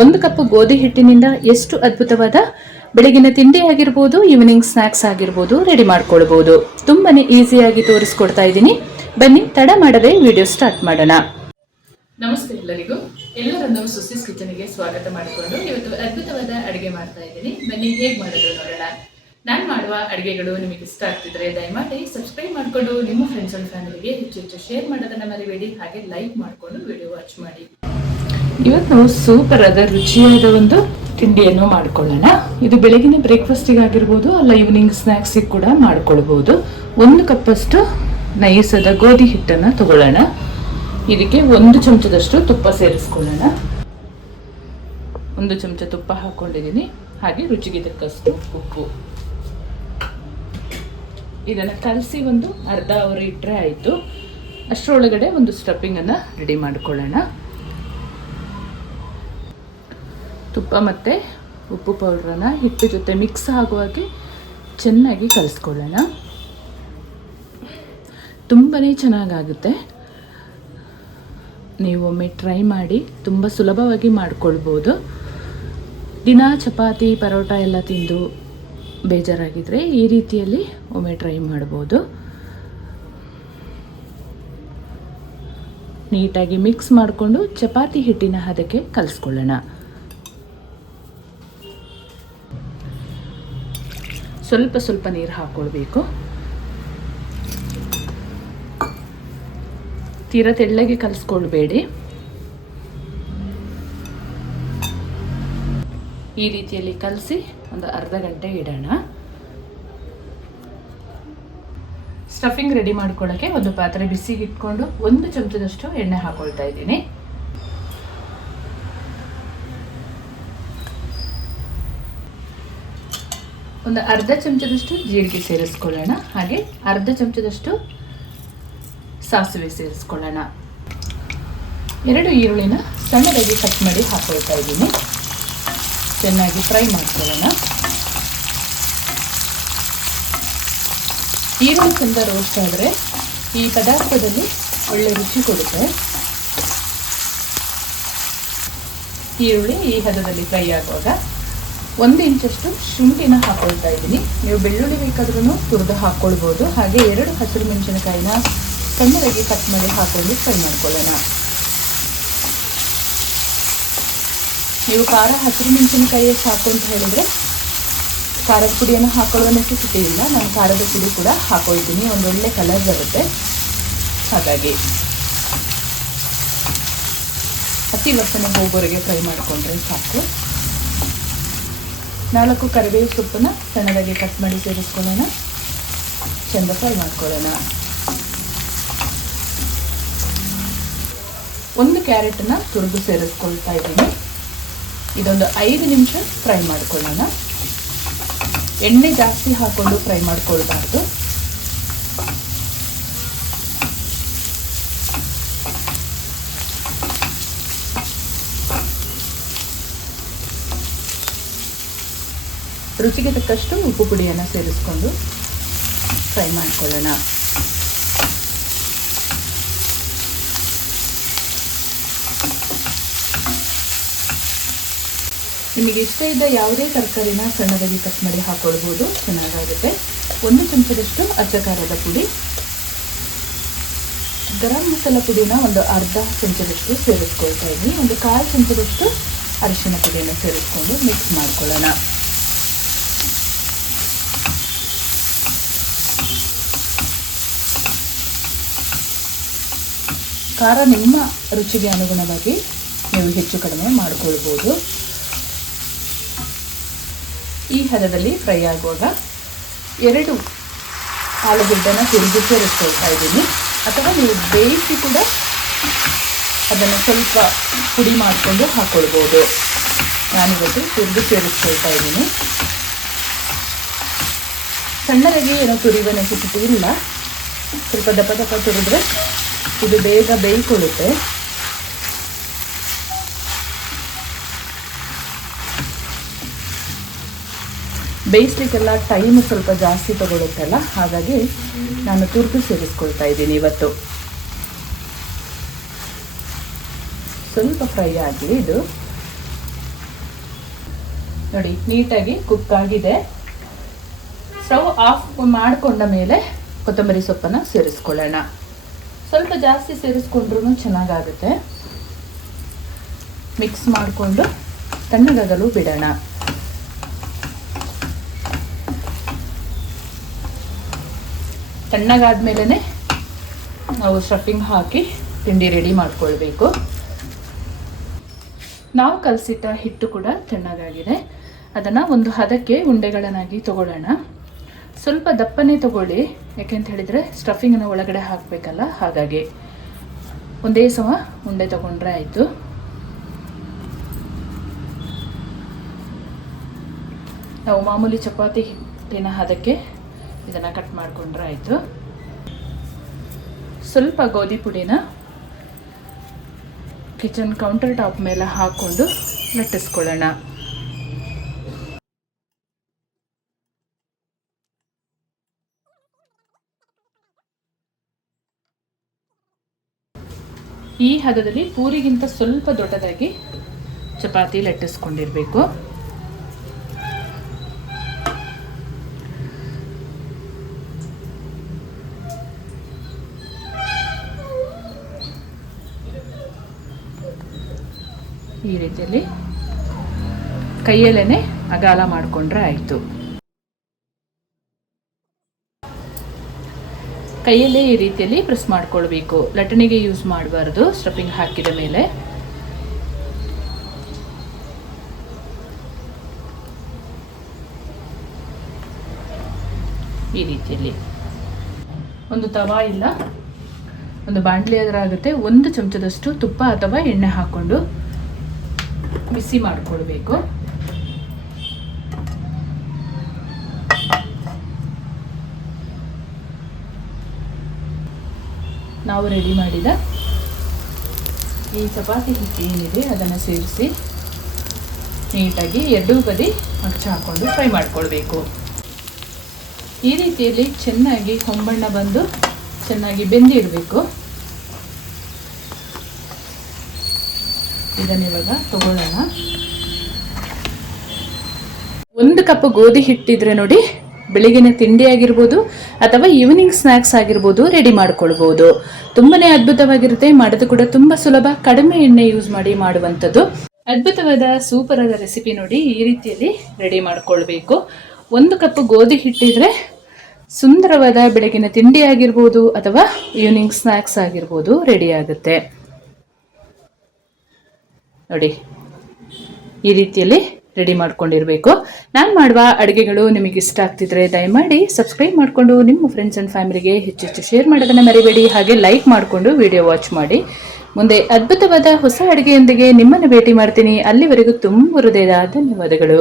1 cup ಗೋಧಿ ಹಿಟ್ಟಿನಿಂದ ಎಷ್ಟು ಅದ್ಭುತವಾದ ಬೆಳಗಿನ ತಿಂಡಿ ಆಗಿರಬಹುದು, ಈವ್ನಿಂಗ್ ಸ್ನಾಕ್ಸ್ ಆಗಿರಬಹುದು ರೆಡಿ ಮಾಡ್ಕೊಳ್ಬಹುದು. ತುಂಬಾನೇ ಈಸಿಯಾಗಿ ತೋರಿಸ್ಕೊಡ್ತಾ ಇದ್ದೀನಿ. ಬನ್ನಿ ತಡ ಮಾಡದೆ ವಿಡಿಯೋ ಸ್ಟಾರ್ಟ್ ಮಾಡೋಣ. ನಮಸ್ತೆ ಎಲ್ಲರಿಗೂ. ಎಲ್ಲರನ್ನೂ ಸುಸಿಸ್ ಕಿಚನ್ಗೆ ಸ್ವಾಗತ ಮಾಡಿಕೊಂಡು ಇವತ್ತು ಅದ್ಭುತವಾದ ಅಡುಗೆ ಮಾಡ್ತಾ ಇದ್ದೀನಿ. ಬನ್ನಿ ಹೇಗೆ ಮಾಡೋದು ನೋಡೋಣ. ನಾನು ಮಾಡುವ ಅಡುಗೆಗಳು ನಿಮಗೆ ಇಷ್ಟ ಆಗ್ತಿದ್ರೆ ದಯಮಾಡಿ ಸಬ್ಸ್ಕ್ರೈಬ್ ಮಾಡಿಕೊಂಡು ನಿಮ್ಮ ಫ್ರೆಂಡ್ಸ್ ಅಂಡ್ ಫ್ಯಾಮಿಲಿಗೆ ಹೆಚ್ಚು ಶೇರ್ ಮಾಡೋದನ್ನ ಮರಿಬೇಡಿ. ಹಾಗೆ ಲೈಕ್ ಮಾಡಿಕೊಂಡು ವಿಡಿಯೋ ವಾಚ್ ಮಾಡಿ. ಇವತ್ತು ಸೂಪರ್ ಆದ ರುಚಿಯಾದ ಒಂದು ತಿಂಡಿಯನ್ನು ಮಾಡ್ಕೊಳ್ಳೋಣ. ಇದು ಬೆಳಗಿನ ಬ್ರೇಕ್ಫಾಸ್ಟಿಗೆ ಆಗಿರ್ಬೋದು, ಅಲ್ಲ ಈವ್ನಿಂಗ್ ಸ್ನ್ಯಾಕ್ಸಿಗೆ ಕೂಡ ಮಾಡ್ಕೊಳ್ಬಹುದು. 1 ಕಪ್ಪಷ್ಟು ನೈಸಾದ ಗೋಧಿ ಹಿಟ್ಟನ್ನು ತಗೊಳ್ಳೋಣ. ಇದಕ್ಕೆ 1 ಚಮಚದಷ್ಟು ತುಪ್ಪ ಸೇರಿಸ್ಕೊಳ್ಳೋಣ. 1 ಚಮಚ ತುಪ್ಪ ಹಾಕೊಂಡಿದ್ದೀನಿ. ಹಾಗೆ ರುಚಿಗೆ ತಕ್ಕಷ್ಟು ಉಪ್ಪು. ಇದನ್ನು ಕಲಸಿ ಒಂದು ಅರ್ಧ ಅವರ್ ಇಟ್ಟರೆ ಆಯಿತು. ಅಷ್ಟರೊಳಗಡೆ ಒಂದು ಸ್ಟಫಿಂಗನ್ನು ರೆಡಿ ಮಾಡ್ಕೊಳ್ಳೋಣ. ತುಪ್ಪ ಮತ್ತು ಉಪ್ಪು ಪೌಡ್ರನ್ನು ಹಿಟ್ಟು ಜೊತೆ ಮಿಕ್ಸ್ ಆಗುವಾಗೆ ಚೆನ್ನಾಗಿ ಕಲಿಸ್ಕೊಳ್ಳೋಣ. ತುಂಬಾ ಚೆನ್ನಾಗಾಗುತ್ತೆ. ನೀವು ಒಮ್ಮೆ ಟ್ರೈ ಮಾಡಿ, ತುಂಬ ಸುಲಭವಾಗಿ ಮಾಡ್ಕೊಳ್ಬೋದು. ದಿನ ಚಪಾತಿ ಪರೋಟ ಎಲ್ಲ ತಿಂದು ಬೇಜಾರಾಗಿದ್ದರೆ ಈ ರೀತಿಯಲ್ಲಿ ಒಮ್ಮೆ ಟ್ರೈ ಮಾಡ್ಬೋದು. ನೀಟಾಗಿ ಮಿಕ್ಸ್ ಮಾಡಿಕೊಂಡು ಚಪಾತಿ ಹಿಟ್ಟಿನ ಹದಕ್ಕೆ ಕಲಿಸ್ಕೊಳ್ಳೋಣ. ಸ್ವಲ್ಪ ಸ್ವಲ್ಪ ನೀರು ಹಾಕ್ಕೊಳ್ಬೇಕು. ತೀರಾ ತೆಳ್ಳಗೆ ಕಲಿಸ್ಕೊಳ್ಬೇಡಿ. ಈ ರೀತಿಯಲ್ಲಿ ಕಲಸಿ ಒಂದು ಅರ್ಧ ಗಂಟೆ ಇಡೋಣ. ಸ್ಟಫಿಂಗ್ ರೆಡಿ ಮಾಡ್ಕೊಳ್ಳೋಕ್ಕೆ ಒಂದು ಪಾತ್ರೆ ಬಿಸಿಗೆ ಇಟ್ಕೊಂಡು 1 ಚಮಚದಷ್ಟು ಎಣ್ಣೆ ಹಾಕೊಳ್ತಾ ಇದ್ದೀನಿ. ಒಂದು ಅರ್ಧ ಚಮಚದಷ್ಟು ಜೀರಿಗೆ ಸೇರಿಸ್ಕೊಳ್ಳೋಣ. ಹಾಗೆ ಅರ್ಧ ಚಮಚದಷ್ಟು ಸಾಸಿವೆ ಸೇರಿಸ್ಕೊಳ್ಳೋಣ. 2 ಈರುಳ್ಳಿನ ಸಣ್ಣದಾಗಿ ಕಟ್ ಮಾಡಿ ಹಾಕೊಳ್ತಾ ಇದ್ದೀನಿ. ಚೆನ್ನಾಗಿ ಫ್ರೈ ಮಾಡ್ಕೊಳ್ಳೋಣ. ಈರುಳ್ಳಿ ಚೆಂದ ರೋಸ್ಟ್ ಆದರೆ ಈ ಪದಾರ್ಥದಲ್ಲಿ ಒಳ್ಳೆ ರುಚಿ ಕೊಡುತ್ತೆ. ಈರುಳ್ಳಿ ಈ ಹದದಲ್ಲಿ ಫ್ರೈ ಆಗುವಾಗ 1 ಇಂಚಷ್ಟು ಶುಂಠಿನ ಹಾಕೊಳ್ತಾ ಇದ್ದೀನಿ. ನೀವು ಬೆಳ್ಳುಳ್ಳಿ ಬೇಕಾದ್ರೂ ತುರಿದು ಹಾಕ್ಕೊಳ್ಬೋದು. ಹಾಗೆ 2 ಹಸಿರು ಮೆಣಸಿನಕಾಯಿನ ಸಣ್ಣದಾಗಿ ಕಟ್ ಮಾಡಿ ಹಾಕೊಂಡು ಫ್ರೈ ಮಾಡ್ಕೊಳ್ಳೋಣ. ನೀವು ಖಾರ ಹಸಿರು ಮೆಣಸಿನಕಾಯಿ ಸಾಕು ಅಂತ ಹೇಳಿದರೆ ಖಾರದ ಪುಡಿಯನ್ನು ಹಾಕೊಳ್ಳುವ ನೆಸೆಸಿಟಿ ಇಲ್ಲ. ನಾನು ಖಾರದ ಪುಡಿ ಕೂಡ ಹಾಕೊಳ್ತೀನಿ. ಒಂದು ಒಳ್ಳೆ ಕಲರ್ ಬರುತ್ತೆ. ಹಾಗಾಗಿ ಹಸಿ ವಾಸನೆ ಹೋಗೋವರೆಗೆ ಫ್ರೈ ಮಾಡಿಕೊಂಡ್ರೆ ಸಾಕು. 4 ಕರಿಬೇವು ಸೊಪ್ಪನ್ನು ಸಣ್ಣದಾಗಿ ಕಟ್ ಮಾಡಿ ಸೇರಿಸ್ಕೊಳ್ಳೋಣ. ಚೆಂದ ಫ್ರೈ ಮಾಡ್ಕೊಳ್ಳೋಣ. 1 ಕ್ಯಾರೆಟನ್ನು ತುರಿದು ಸೇರಿಸ್ಕೊಳ್ತಾ ಇದ್ದೀನಿ. ಇದೊಂದು 5 ನಿಮಿಷ ಫ್ರೈ ಮಾಡ್ಕೊಳ್ಳೋಣ. ಎಣ್ಣೆ ಜಾಸ್ತಿ ಹಾಕೊಂಡು ಫ್ರೈ ಮಾಡ್ಕೊಳ್ಬಾರ್ದು. ರುಚಿಗೆ ತಕ್ಕಷ್ಟು ಉಪ್ಪು ಪುಡಿಯನ್ನು ಸೇರಿಸ್ಕೊಂಡು ಫ್ರೈ ಮಾಡ್ಕೊಳ್ಳೋಣ. ನಿಮಗೆ ಇಷ್ಟ ಇದ್ದ ಯಾವುದೇ ತರಕಾರಿನ ಸಣ್ಣದಾಗಿ ಕಟ್ ಮಾಡಿ ಹಾಕೊಳ್ಬೋದು, ಚೆನ್ನಾಗಾಗುತ್ತೆ. 1 ಚಮಚದಷ್ಟು ಅಚ್ಚ ಖಾರದ ಪುಡಿ, ಗರಂ ಮಸಾಲ ಪುಡಿನ ಒಂದು ಅರ್ಧ ಚಮಚದಷ್ಟು ಸೇರಿಸ್ಕೊಳ್ತಾ ಇದ್ದೀನಿ. ಒಂದು 1/4 ಚಮಚದಷ್ಟು ಅರಿಶಿನ ಪುಡಿಯನ್ನು ಸೇರಿಸ್ಕೊಂಡು ಮಿಕ್ಸ್ ಮಾಡ್ಕೊಳ್ಳೋಣ. ಖಾರ ನಿಮ್ಮ ರುಚಿಗೆ ಅನುಗುಣವಾಗಿ ನೀವು ಹೆಚ್ಚು ಕಡಿಮೆ ಮಾಡಿಕೊಳ್ಬೋದು. ಈ ಹದದಲ್ಲಿ ಫ್ರೈ ಆಗುವಾಗ 2 ಆಲೂಗಡ್ಡೆನ ತುರಿದು ಸೇರಿಸ್ಕೊಳ್ತಾ ಇದ್ದೀನಿ. ಅಥವಾ ನೀವು ಬೇಯಿಸಿ ಕೂಡ ಅದನ್ನು ಸ್ವಲ್ಪ ಪುಡಿ ಮಾಡಿಕೊಂಡು ಹಾಕ್ಕೊಳ್ಬೋದು. ನಾನಿವತ್ತು ತುರಿದು ಸೇರಿಸ್ಕೊಳ್ತಾ ಇದ್ದೀನಿ. ಸಣ್ಣದಾಗಿ ಏನೋ ತುರಿಯುವ ನೆಸೆಸಿಟಿ ಇಲ್ಲ. ಸ್ವಲ್ಪ ದಪ್ಪ ದಪ್ಪ ತುರಿದ್ರೆ ಇದು ಬೇಗ ಬೇಯಿಕೊಳ್ಳುತ್ತೆ. ಬೇಯಿಸ್ಲಿಕ್ಕೆಲ್ಲ ಟೈಮ್ ಸ್ವಲ್ಪ ಜಾಸ್ತಿ ತಗೊಳುತ್ತಲ್ಲ, ಹಾಗಾಗಿ ನಾನು ತುರಿದು ಸೇರಿಸ್ಕೊಳ್ತಾ ಇದ್ದೀನಿ ಇವತ್ತು. ಸ್ವಲ್ಪ ಫ್ರೈ ಆಗಲಿ ಇದು. ನೋಡಿ ನೀಟಾಗಿ ಕುಕ್ ಆಗಿದೆ. ಸ್ಟವ್ ಆಫ್ ಮಾಡಿಕೊಂಡ ಮೇಲೆ ಕೊತ್ತಂಬರಿ ಸೊಪ್ಪನ್ನು ಸೇರಿಸ್ಕೊಳ್ಳೋಣ. ಸ್ವಲ್ಪ ಜಾಸ್ತಿ ಸೇರಿಸ್ಕೊಂಡ್ರೂ ಚೆನ್ನಾಗಾಗುತ್ತೆ. ಮಿಕ್ಸ್ ಮಾಡಿಕೊಂಡು ತಣ್ಣಗಾಗಲು ಬಿಡೋಣ. ತಣ್ಣಗಾದ್ಮೇಲೆ ನಾವು ಸ್ಟಫಿಂಗ್ ಹಾಕಿ ತಿಂಡಿ ರೆಡಿ ಮಾಡ್ಕೊಳ್ಬೇಕು. ನಾವು ಕಲಸಿಟ್ಟ ಹಿಟ್ಟು ಕೂಡ ತಣ್ಣಗಾಗಿದೆ. ಅದನ್ನು ಒಂದು ಹದಕ್ಕೆ ಉಂಡೆಗಳನ್ನಾಗಿ ತಗೊಳ್ಳೋಣ. ಸ್ವಲ್ಪ ದಪ್ಪನೇ ತಗೊಳ್ಳಿ, ಯಾಕೆಂತ ಹೇಳಿದರೆ ಸ್ಟಫಿಂಗನ್ನು ಒಳಗಡೆ ಹಾಕಬೇಕಲ್ಲ, ಹಾಗಾಗಿ ಒಂದೇ ಸಮ ಉಂಡೆ ತಗೊಂಡ್ರೆ ಆಯಿತು. ನಾವು ಮಾಮೂಲಿ ಚಪಾತಿ ಹಿಟ್ಟಿನ ಹದಕ್ಕೆ ಇದನ್ನು ಕಟ್ ಮಾಡಿಕೊಂಡ್ರೆ ಆಯಿತು. ಸ್ವಲ್ಪ ಗೋಧಿ ಪುಡಿನ ಕಿಚನ್ ಕೌಂಟರ್ ಟಾಪ್ ಮೇಲೆ ಹಾಕ್ಕೊಂಡು ಲಟ್ಟಿಸ್ಕೊಳ್ಳೋಣ. ಈ ಹದದಲ್ಲಿ ಪೂರಿಗಿಂತ ಸ್ವಲ್ಪ ದೊಡ್ಡದಾಗಿ ಚಪಾತಿ ಲಟ್ಟಿಸ್ಕೊಂಡಿರಬೇಕು. ಈ ರೀತಿಯಲ್ಲಿ ಕೈಯಲ್ಲೇ ಅಗಾಲ ಮಾಡಿಕೊಂಡ್ರೆ ಆಯಿತು. ಕೈಯಲ್ಲೇ ಈ ರೀತಿಯಲ್ಲಿ ಪ್ರೆಸ್ ಮಾಡ್ಕೊಳ್ಬೇಕು. ಲಟ್ಟಣಿಗೆ ಯೂಸ್ ಮಾಡಬಾರ್ದು ಸ್ಟಫಿಂಗ್ ಹಾಕಿದ ಮೇಲೆ. ಈ ರೀತಿಯಲ್ಲಿ ಒಂದು ತವಾ ಇಲ್ಲ, ಒಂದು ಬಾಣಲಿ ಆಗುತ್ತೆ. 1 ಚಮಚದಷ್ಟು ತುಪ್ಪ ಅಥವಾ ಎಣ್ಣೆ ಹಾಕ್ಕೊಂಡು ಬಿಸಿ ಮಾಡಿಕೊಳ್ಬೇಕು. ನಾವು ರೆಡಿ ಮಾಡಿದ ಈ ಚಪಾತಿ ಹಿಟ್ಟು ಏನಿದೆ ಅದನ್ನು ಸೇರಿಸಿ ನೀಟಾಗಿ ಎರಡೂ ಬದಿ ಮಗ್ಚ ಹಾಕ್ಕೊಂಡು ಫ್ರೈ ಮಾಡಿಕೊಳ್ಬೇಕು. ಈ ರೀತಿಯಲ್ಲಿ ಚೆನ್ನಾಗಿ ಹೊಂಬಣ್ಣ ಬಂದು ಚೆನ್ನಾಗಿ ಬೆಂದಿರಬೇಕು. ಇದನ್ನ ಇವಾಗ ತಗೊಳ್ಳೋಣ. 1 ಕಪ್ ಗೋಧಿ ಹಿಟ್ಟಿದ್ರೆ ನೋಡಿ, ಬೆಳಿಗ್ಗಿನ ತಿಂಡಿ ಆಗಿರ್ಬೋದು ಅಥವಾ ಈವ್ನಿಂಗ್ ಸ್ನ್ಯಾಕ್ಸ್ ಆಗಿರ್ಬೋದು ರೆಡಿ ಮಾಡ್ಕೊಳ್ಬೋದು. ತುಂಬಾನೇ ಅದ್ಭುತವಾಗಿರುತ್ತೆ. ಮಾಡೋದು ಕೂಡ ತುಂಬಾ ಸುಲಭ, ಕಡಿಮೆ ಎಣ್ಣೆ ಯೂಸ್ ಮಾಡಿ ಮಾಡುವಂಥದ್ದು. ಅದ್ಭುತವಾದ ಸೂಪರ್ ಆದ ರೆಸಿಪಿ ನೋಡಿ. ಈ ರೀತಿಯಲ್ಲಿ ರೆಡಿ ಮಾಡ್ಕೊಳ್ಬೇಕು. 1 ಕಪ್ ಗೋಧಿ ಹಿಟ್ಟಿದ್ರೆ ಸುಂದರವಾದ ಬೆಳಗಿನ ತಿಂಡಿ ಆಗಿರ್ಬೋದು ಅಥವಾ ಈವ್ನಿಂಗ್ ಸ್ನ್ಯಾಕ್ಸ್ ಆಗಿರ್ಬೋದು ರೆಡಿ ಆಗುತ್ತೆ. ನೋಡಿ, ಈ ರೀತಿಯಲ್ಲಿ ರೆಡಿ ಮಾಡ್ಕೊಂಡಿರಬೇಕು. ನಾನು ಮಾಡುವ ಅಡುಗೆಗಳು ನಿಮಗೆ ಇಷ್ಟ ಆಗ್ತಿದ್ರೆ ದಯಮಾಡಿ ಸಬ್ಸ್ಕ್ರೈಬ್ ಮಾಡಿಕೊಂಡು ನಿಮ್ಮ ಫ್ರೆಂಡ್ಸ್ ಆ್ಯಂಡ್ ಫ್ಯಾಮಿಲಿಗೆ ಹೆಚ್ಚೆಚ್ಚು ಶೇರ್ ಮಾಡೋದನ್ನು ಮರಿಬೇಡಿ. ಹಾಗೆ ಲೈಕ್ ಮಾಡಿಕೊಂಡು ವಿಡಿಯೋ ವಾಚ್ ಮಾಡಿ. ಮುಂದೆ ಅದ್ಭುತವಾದ ಹೊಸ ಅಡುಗೆಯೊಂದಿಗೆ ನಿಮ್ಮನ್ನು ಭೇಟಿ ಮಾಡ್ತೀನಿ. ಅಲ್ಲಿವರೆಗೂ ತುಂಬ ಹೃದಯದ ಧನ್ಯವಾದಗಳು.